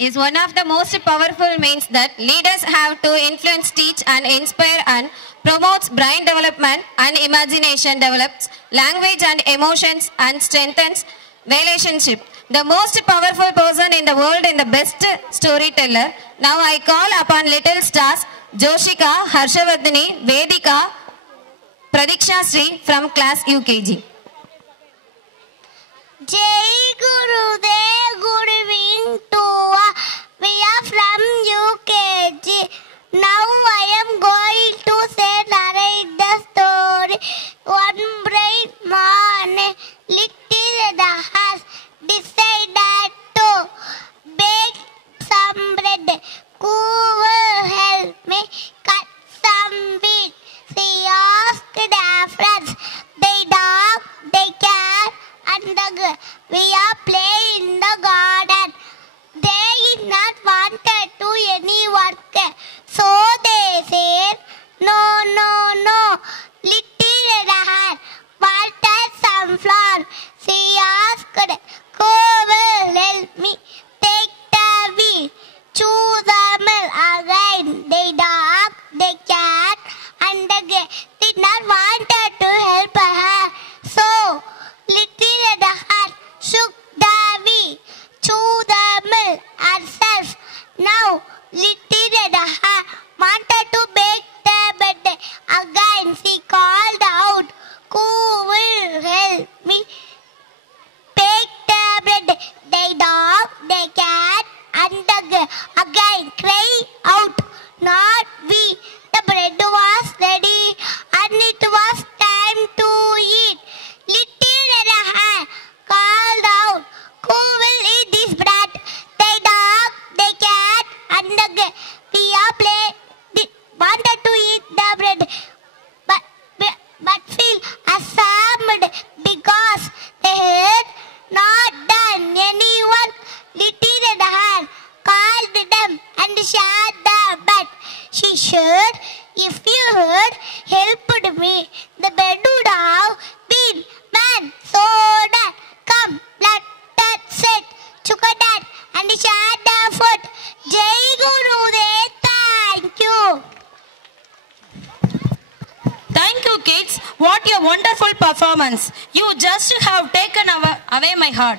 is one of the most powerful means that leaders have to influence, teach and inspire and promotes brain development and imagination, develops language and emotions and strengthens relationship. The most powerful person in the world and the best storyteller. Now I call upon little stars Joshika, Harshavardhani, Vedika, Pradiksha Sri from class UKG. Jai Guru Dev Guru Vin Tua. We are from UKG. Now I am going to say narrate the story. One bright morning, little the house decided to bake some bread. Who will help me cut some wheat? She asked her friends. They dog, they cat, and the girl. We are playing in the garden. They did not want to do any work. So they said, no, no, no. Little Rahar wanted some flour. She asked, who will help me take the wheel? Choose the mill again. They dog, they cat, and the girl did not want to help her. So little Rahar shook the wheel, chose the mill herself. Now little Rahar wanted to bake the bread again. She called out, who will help me bake the bread? They dog, they cat, and the girl again cried out, not we. The bread was ready and it was time to eat. Little Rahar called out, who will eat this bread? They dog, they cat, and the girl. We are wanted to eat the bread, but feel ashamed because they had not done any work. Little Rahar called them and shared the bread. She said, if you had helped me, the bread would have been man. So that come, let that sit together and share the food. Jai Guru Dev, thank you. Thank you, kids. What a wonderful performance. You just have taken away my heart.